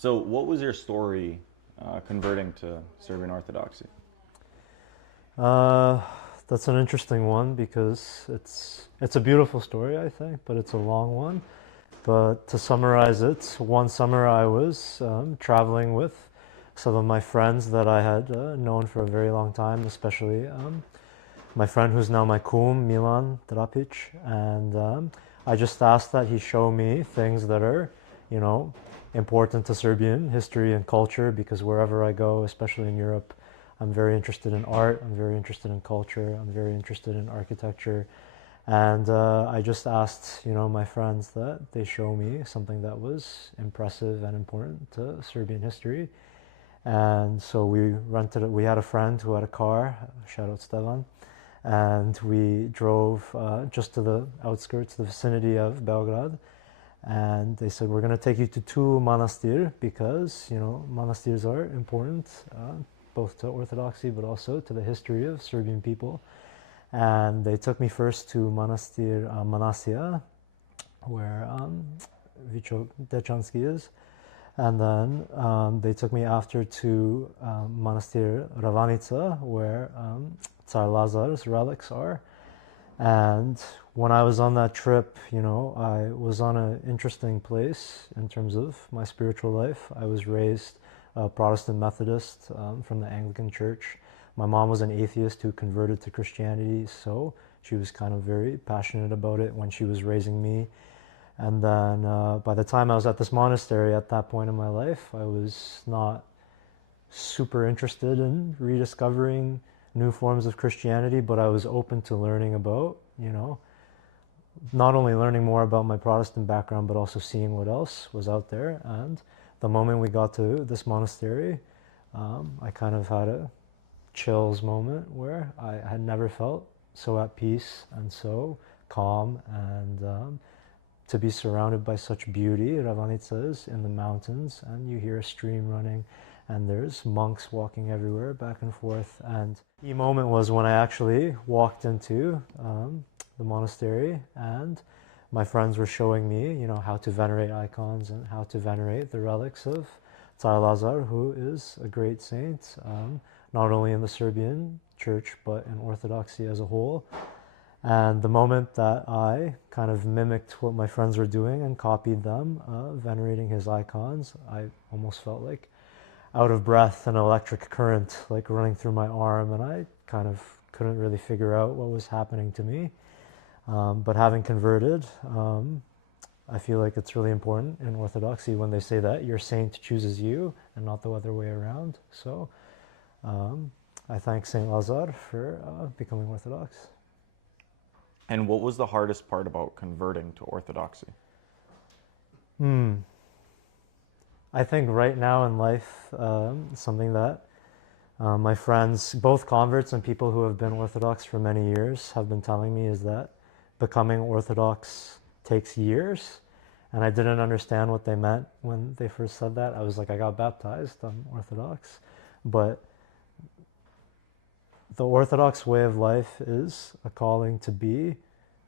So, what was your story converting to Serbian Orthodoxy? Uh, that's an interesting one because it's a beautiful story, I think, but it's a long one. But to summarize it, one summer I was traveling with some of my friends that I had known for a very long time, especially my friend who's now my kum, Milan Drapic, and I just asked that he show me things that are, you know, important to Serbian history and culture because wherever I go, especially in Europe, I'm very interested in art, I'm very interested in culture, I'm very interested in architecture, and I just asked, my friends that they show me something that was impressive and important to Serbian history. And so we had a friend who had a car, shout out Stevan, and we drove just to the outskirts, the vicinity of Belgrade. And they said, we're going to take you to two manastir because, monastirs are important, both to Orthodoxy but also to the history of Serbian people. And they took me first to Manastir Manasia, where Vicho Dechanski is. And then they took me after to Manastir Ravanica, where Tsar Lazar's relics are. And when I was on that trip, I was on an interesting place in terms of my spiritual life. I was raised a Protestant Methodist from the Anglican Church. My mom was an atheist who converted to Christianity, so she was kind of very passionate about it when she was raising me. And then by the time I was at this monastery at that point in my life, I was not super interested in rediscovering new forms of Christianity, but I was open to learning about, not only learning more about my Protestant background, but also seeing what else was out there. And the moment we got to this monastery, I kind of had a chills moment where I had never felt so at peace and so calm, and to be surrounded by such beauty. Ravanica is in the mountains, and you hear a stream running, and there's monks walking everywhere, back and forth. And the moment was when I actually walked into the monastery, and my friends were showing me, how to venerate icons and how to venerate the relics of Tsar Lazar, who is a great saint, not only in the Serbian church, but in Orthodoxy as a whole. And the moment that I kind of mimicked what my friends were doing and copied them, venerating his icons, I almost felt like out of breath, an electric current like running through my arm, and I kind of couldn't really figure out what was happening to me. But having converted, I feel like it's really important in Orthodoxy when they say that your saint chooses you and not the other way around. So I thank Saint Lazar for becoming Orthodox. And what was the hardest part about converting to Orthodoxy? I think right now in life, something that my friends, both converts and people who have been Orthodox for many years, have been telling me is that becoming Orthodox takes years. And I didn't understand what they meant when they first said that. I was like, I got baptized, I'm Orthodox. But the Orthodox way of life is a calling to be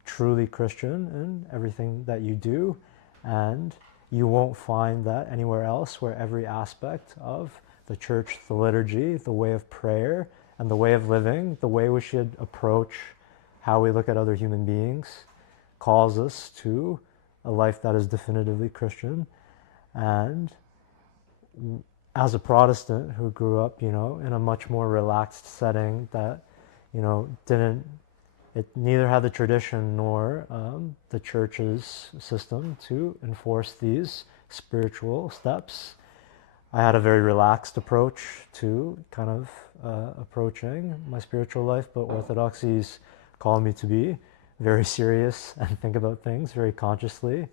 truly Christian in everything that you do, and you won't find that anywhere else, where every aspect of the church, the liturgy, the way of prayer, and the way of living, the way we should approach how we look at other human beings, calls us to a life that is definitively Christian. And as a Protestant who grew up, in a much more relaxed setting that, it neither had the tradition nor the church's system to enforce these spiritual steps. I had a very relaxed approach to kind of approaching my spiritual life, but Orthodoxies called me to be very serious and think about things very consciously,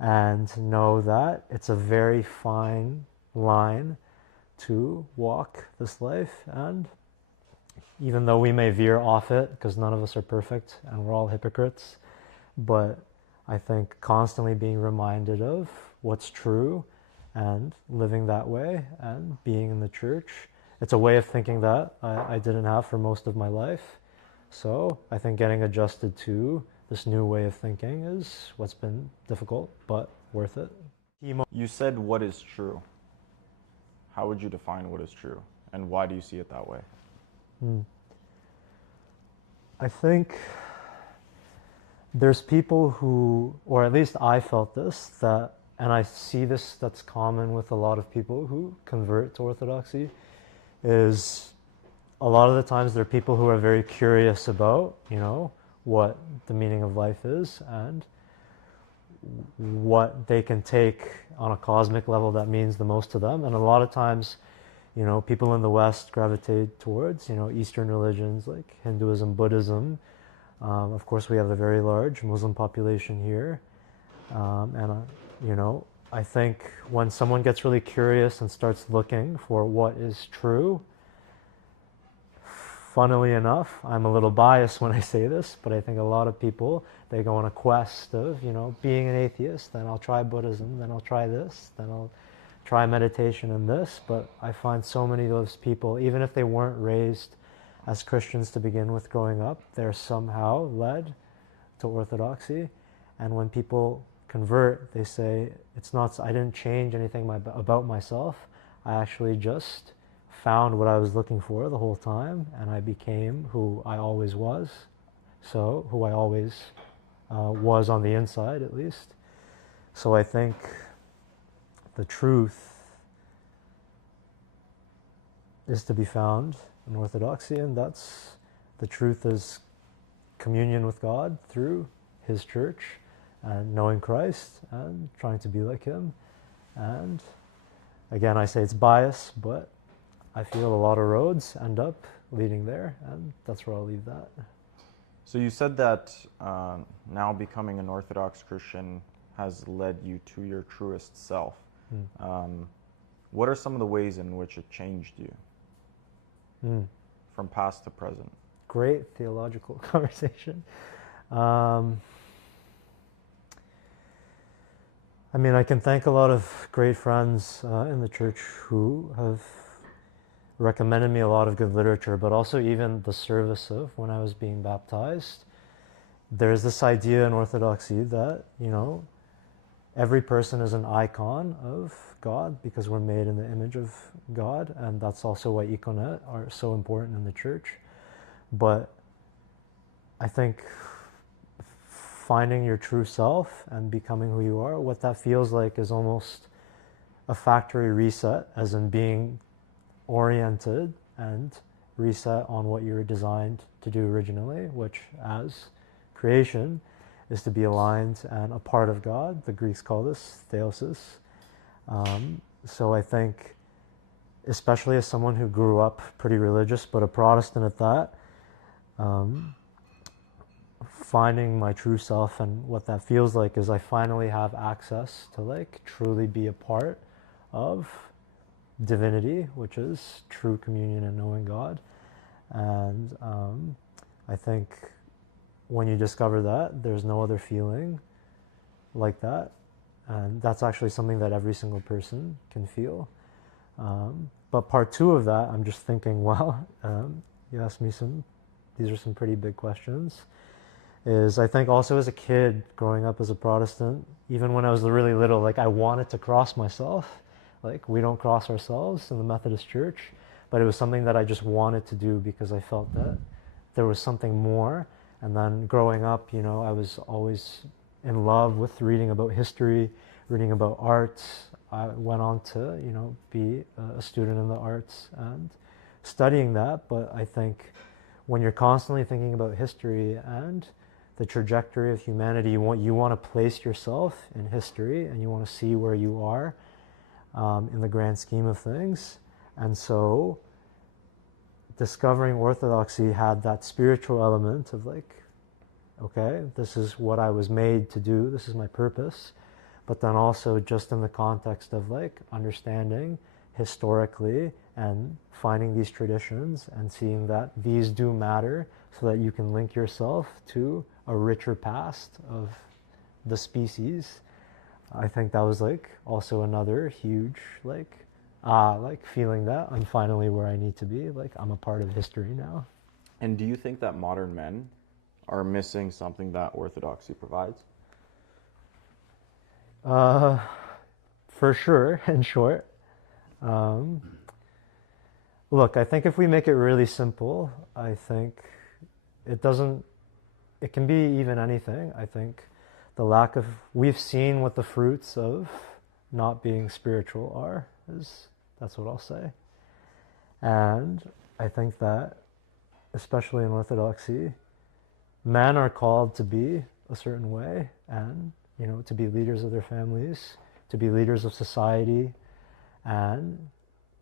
and know that it's a very fine line to walk this life. And even though we may veer off it, because none of us are perfect and we're all hypocrites, but I think constantly being reminded of what's true and living that way and being in the church, it's a way of thinking that I didn't have for most of my life. So I think getting adjusted to this new way of thinking is what's been difficult, but worth it. You said, what is true? how would you define what is true? And why do you see it that way? I think there's people who, or at least I felt this, that, and I see this, that's common with a lot of people who convert to Orthodoxy, is a lot of the times they're people who are very curious about, what the meaning of life is and what they can take on a cosmic level that means the most to them. And a lot of times, people in the West gravitate towards, Eastern religions like Hinduism, Buddhism. Of course, we have a very large Muslim population here. I think when someone gets really curious and starts looking for what is true, funnily enough, I'm a little biased when I say this, but I think a lot of people, they go on a quest of, being an atheist, then I'll try Buddhism, then I'll try this, then I'll try meditation and this. But I find so many of those people, even if they weren't raised as Christians to begin with growing up, they're somehow led to Orthodoxy. And when people convert, they say, I didn't change anything about myself. I actually just found what I was looking for the whole time, and I became who I always was. So, who I always was on the inside, at least. So I think the truth is to be found in Orthodoxy, and the truth is communion with God through His church and knowing Christ and trying to be like Him. And again, I say it's bias, but I feel a lot of roads end up leading there, and that's where I'll leave that. So you said that now becoming an Orthodox Christian has led you to your truest self. What are some of the ways in which it changed you from past to present? Great theological conversation. I can thank a lot of great friends in the church who have recommended me a lot of good literature, but also even the service of when I was being baptized. There's this idea in Orthodoxy that, every person is an icon of God because we're made in the image of God, and that's also why iconet are so important in the church. But I think finding your true self and becoming who you are, what that feels like is almost a factory reset, as in being oriented and reset on what you were designed to do originally, which as creation is to be aligned and a part of God. The Greeks call this theosis. So I think, especially as someone who grew up pretty religious, but a Protestant at that, finding my true self and what that feels like is I finally have access to truly be a part of divinity, which is true communion and knowing God. And I think when you discover that, there's no other feeling like that. And that's actually something that every single person can feel. But part two of that, I'm just thinking, you asked me these are some pretty big questions, is I think also as a kid growing up as a Protestant, even when I was really little, I wanted to cross myself. We don't cross ourselves in the Methodist Church, but it was something that I just wanted to do because I felt that there was something more. And then growing up, I was always in love with reading about history, reading about arts. I went on to, be a student in the arts and studying that. But I think when you're constantly thinking about history and the trajectory of humanity, you want to place yourself in history and you want to see where you are in the grand scheme of things. And so discovering Orthodoxy had that spiritual element of okay, this is what I was made to do, this is my purpose, but then also just in the context of understanding historically and finding these traditions and seeing that these do matter so that you can link yourself to a richer past of the species. I think that was also another huge feeling that I'm finally where I need to be, I'm a part of history now. And do you think that modern men are missing something that Orthodoxy provides? For sure, in short. Um, Look, I think if we make it really simple, I think it doesn't, it can be even anything. I think the lack of, we've seen what the fruits of not being spiritual are, is, that's what I'll say. And I think that, especially in Orthodoxy, men are called to be a certain way and, you know, to be leaders of their families, to be leaders of society, and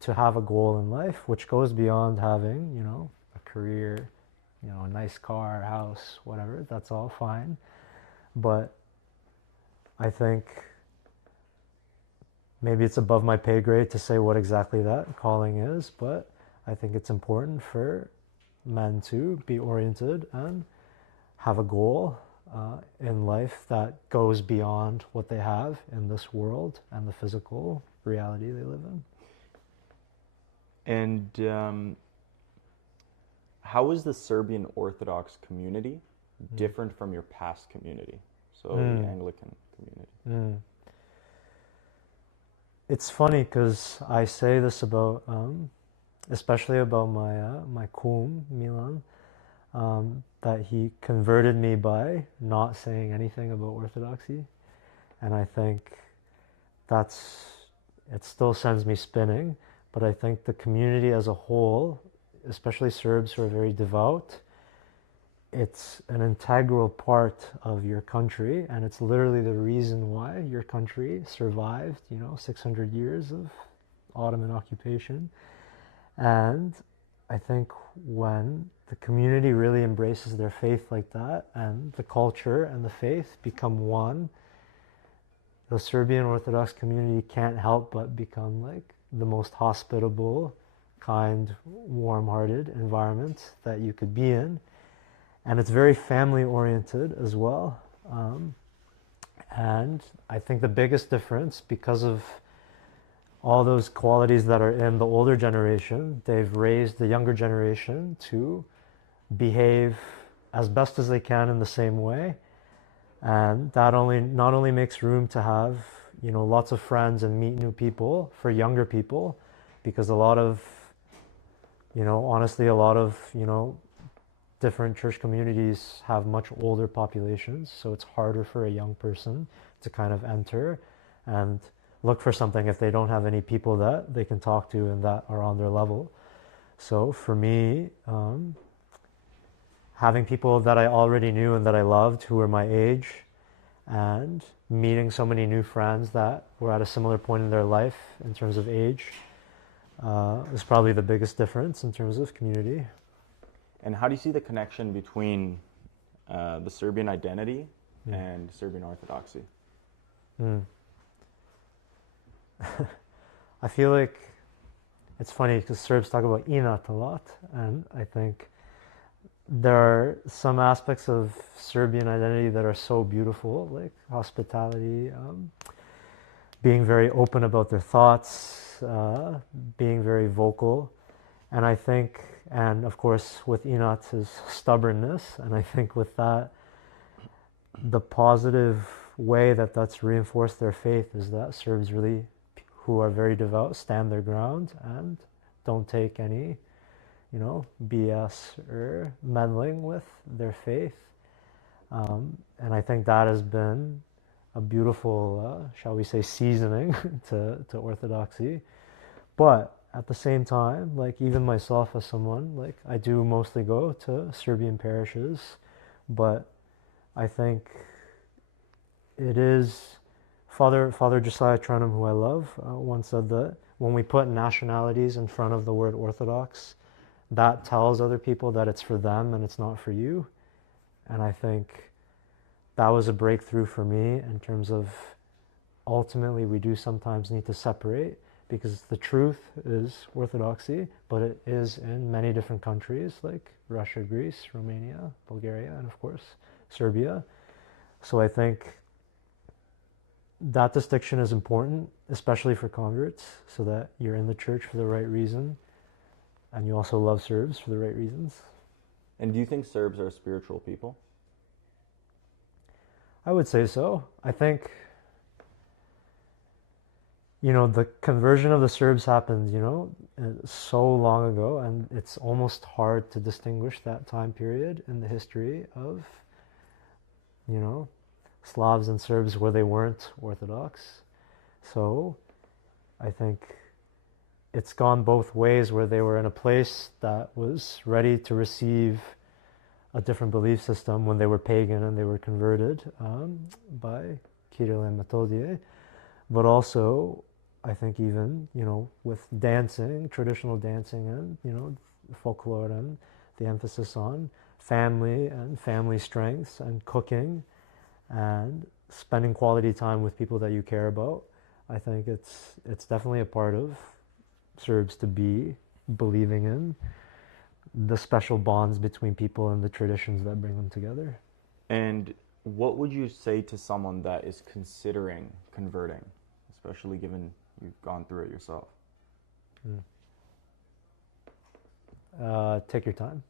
to have a goal in life, which goes beyond having, you know, a career, you know, a nice car, house, whatever. That's all fine. But I think maybe it's above my pay grade to say what exactly that calling is, but I think it's important for men to be oriented and have a goal in life that goes beyond what they have in this world and the physical reality they live in. And how is the Serbian Orthodox community different from your past community? So the Anglican community. It's funny because I say this about, especially about my kum, Milan, that he converted me by not saying anything about Orthodoxy. And I think it still sends me spinning, but I think the community as a whole, especially Serbs who are very devout, it's an integral part of your country, and it's literally the reason why your country survived, 600 years of Ottoman occupation. And I think when the community really embraces their faith like that, and the culture and the faith become one, the Serbian Orthodox community can't help but become like the most hospitable, kind, warm-hearted environment that you could be in. And it's very family-oriented as well. And I think the biggest difference, because of all those qualities that are in the older generation, they've raised the younger generation to behave as best as they can in the same way. And that not only makes room to have, lots of friends and meet new people for younger people, because honestly, a lot of, different church communities have much older populations, so it's harder for a young person to kind of enter and look for something if they don't have any people that they can talk to and that are on their level. So for me, having people that I already knew and that I loved who were my age, and meeting so many new friends that were at a similar point in their life in terms of age, is probably the biggest difference in terms of community. And how do you see the connection between the Serbian identity and Serbian Orthodoxy? I feel like it's funny because Serbs talk about inat a lot, and I think there are some aspects of Serbian identity that are so beautiful, like hospitality, being very open about their thoughts, being very vocal. And I think, and of course with inat is stubbornness, and I think with that, the positive way that that's reinforced their faith is that Serbs really, who are very devout, stand their ground and don't take any, BS or meddling with their faith. And I think that has been a beautiful, shall we say, seasoning to Orthodoxy. But at the same time, like even myself as someone, like I do mostly go to Serbian parishes, but I think it is Father Josiah Trenum, who I love, once said that when we put nationalities in front of the word Orthodox, that tells other people that it's for them and it's not for you. And I think that was a breakthrough for me in terms of ultimately we do sometimes need to separate, because the truth is Orthodoxy, but it is in many different countries like Russia, Greece, Romania, Bulgaria, and of course Serbia. So I think that distinction is important, especially for converts, so that you're in the church for the right reason and you also love Serbs for the right reasons. And do you think Serbs are spiritual people? I would say so. I think you know, the conversion of the Serbs happened, you know, so long ago, and it's almost hard to distinguish that time period in the history of, you know, Slavs and Serbs where they weren't Orthodox. So I think it's gone both ways, where they were in a place that was ready to receive a different belief system when they were pagan and they were converted by Kirill and Methodius, but also I think even, you know, with dancing, traditional dancing, and, you know, folklore, and the emphasis on family and family strengths and cooking and spending quality time with people that you care about. I think it's definitely a part of Serbs to be believing in the special bonds between people and the traditions that bring them together. And what would you say to someone that is considering converting, especially given you've gone through it yourself? Take your time.